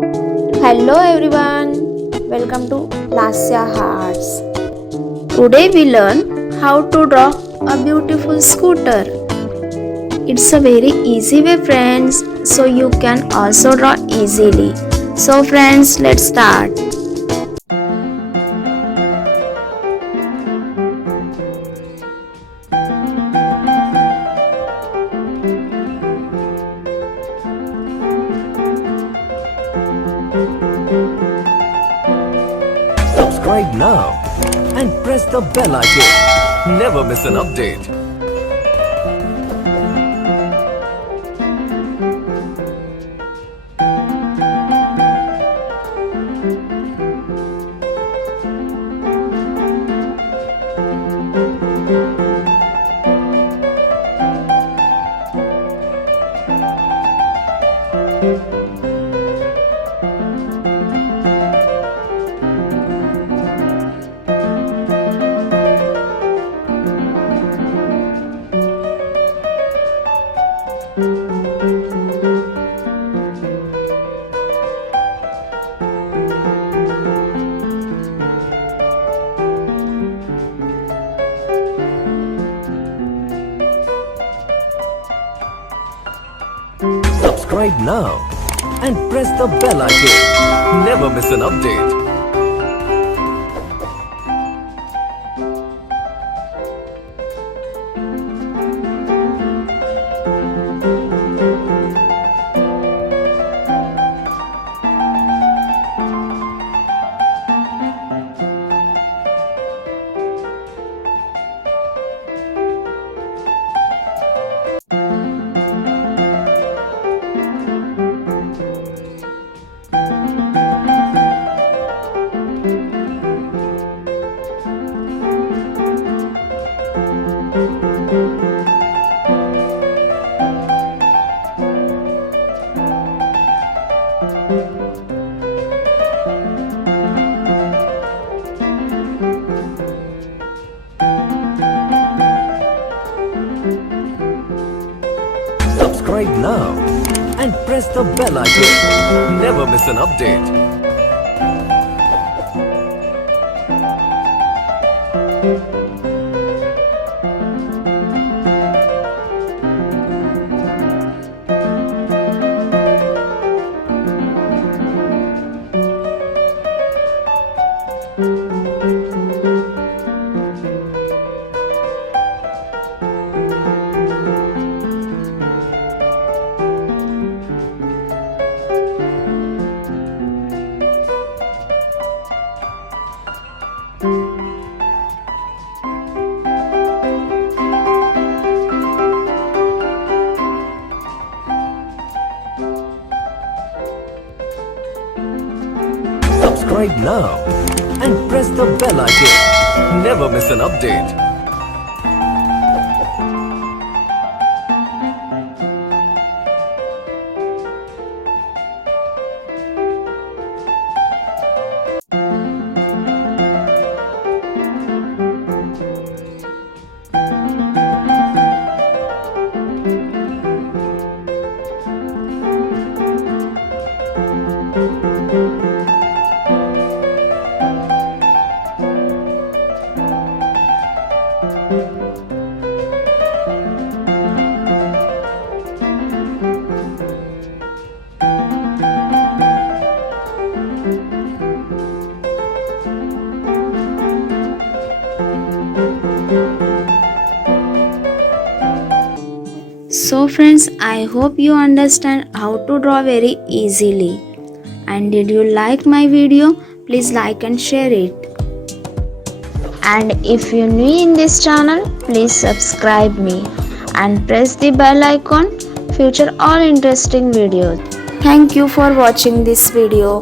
Hello everyone, welcome to Lasya Hearts. Today we learn how to draw a beautiful scooter. It's a very easy way friends, so you can also draw easily. So friends, let's start. Subscribe now and press the bell icon. Never miss an update. Subscribe now and press the bell icon. Never miss an update. Subscribe now and press the bell icon. Never miss an update. Subscribe now and press the bell icon. Never miss an update. So friends, I hope you understand how to draw very easily. And did you like my video? Please like and share it. And if you're new in this channel, please subscribe me and press the bell icon future all interesting videos. Thank you for watching this video.